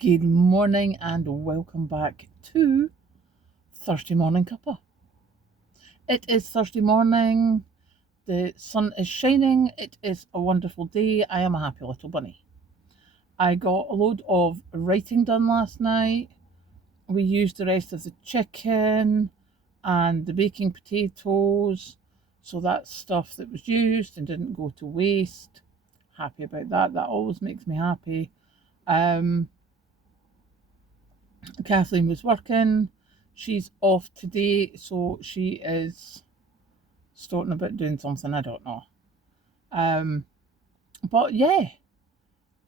Good morning and welcome back to Thursday Morning Cuppa. It is Thursday morning, the sun is shining, it is a wonderful day. I am a happy little bunny. I got a load of writing done last night. We used the rest of the chicken and the baking potatoes, so that's stuff that was used and didn't go to waste. Happy about that, that always makes me happy. Um, Kathleen was working. She's off today, so she is starting about doing something. I don't know. Um, but yeah,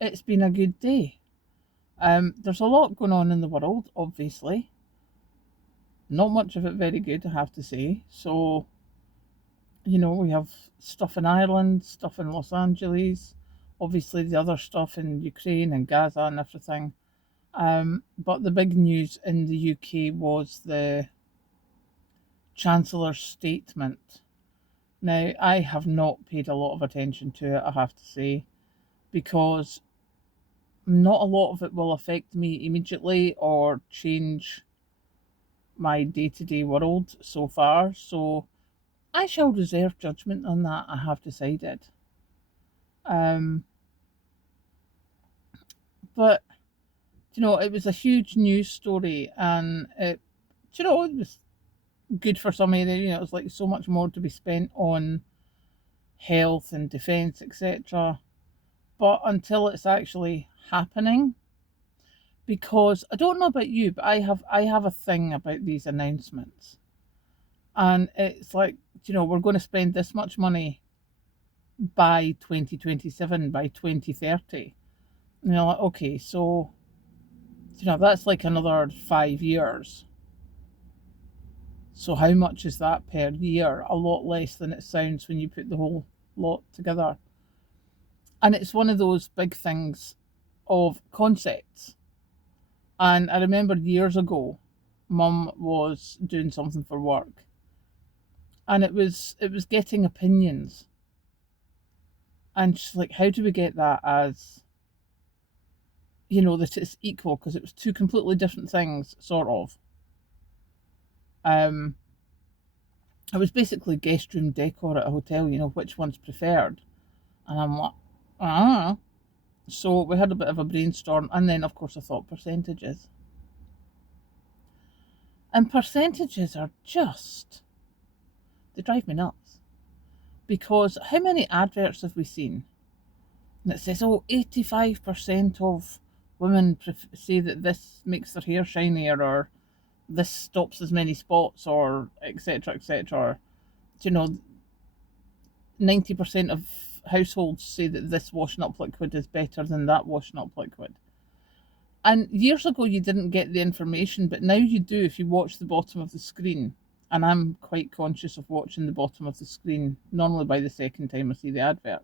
it's been a good day. There's a lot going on in the world, obviously. Not much of it very good, I have to say. So, we have stuff in Ireland, stuff in Los Angeles, obviously the other stuff in Ukraine and Gaza and everything. But the big news in the UK was the Chancellor's statement. Now, I have not paid a lot of attention to it, I have to say, because not a lot of it will affect me immediately or change my day to day world so far. So I shall reserve judgment on that, I have decided. Um, but, it was a huge news story and it was good for some area. It was like so much more to be spent on health and defence, etc. But until it's actually happening, because I don't know about you, but I have a thing about these announcements, and it's like we're going to spend this much money by 2027, by 2030. And you're like, okay, so that's like another 5 years. So how much is that per year? A lot less than it sounds when you put the whole lot together. And it's one of those big things of concepts. And I remember years ago, Mum was doing something for work, and it was getting opinions, and she's like, "How do we get that as that it's equal?" Because it was two completely different things, sort of. Um, it was basically guest room decor at a hotel. Which one's preferred, and I'm like, I don't know. So we had a bit of a brainstorm, and then of course I thought percentages, and percentages are just they drive me nuts. Because how many adverts have we seen that says, oh, 85% of women say that this makes their hair shinier, or this stops as many spots, or etc., etc. You know, 90% of households say that this washing up liquid is better than that washing up liquid. And years ago, you didn't get the information, but now you do if you watch the bottom of the screen. And I'm quite conscious of watching the bottom of the screen, normally by the second time I see the advert.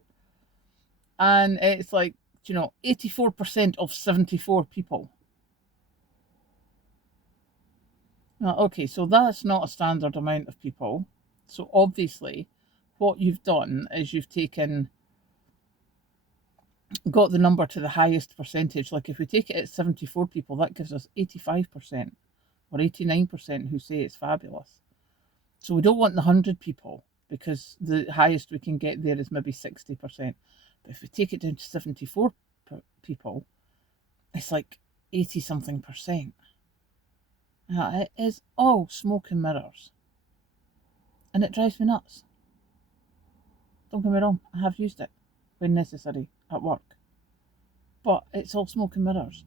And it's like, 84% of 74 people. Now, okay, so that's not a standard amount of people. So obviously, what you've done is you've got the number to the highest percentage. Like if we take it at 74 people, that gives us 85% or 89% who say it's fabulous. So we don't want the 100 people, because the highest we can get there is maybe 60%. But if we take it down to 74 people, it's like 80 something percent. Yeah, it is all smoke and mirrors. And it drives me nuts. Don't get me wrong, I have used it when necessary at work. But it's all smoke and mirrors.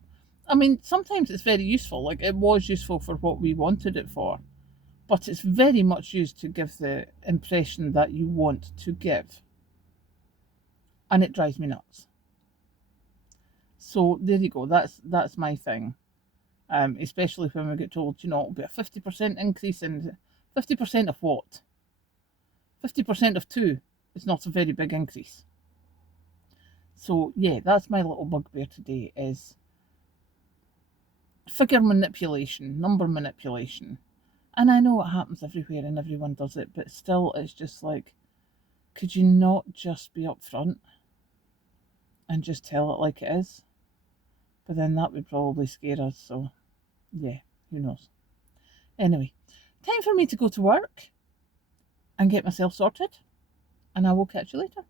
I mean, sometimes it's very useful, like it was useful for what we wanted it for, but it's very much used to give the impression that you want to give. And it drives me nuts. So there you go, that's my thing. Especially when we get told, it'll be a 50% increase in 50% of what? 50% of two is not a very big increase. So yeah, that's my little bugbear today, is figure manipulation, number manipulation. And I know it happens everywhere and everyone does it, but still it's just like, could you not just be upfront and just tell it like it is? But then that would probably scare us, so yeah, who knows. Anyway, time for me to go to work and get myself sorted, and I will catch you later.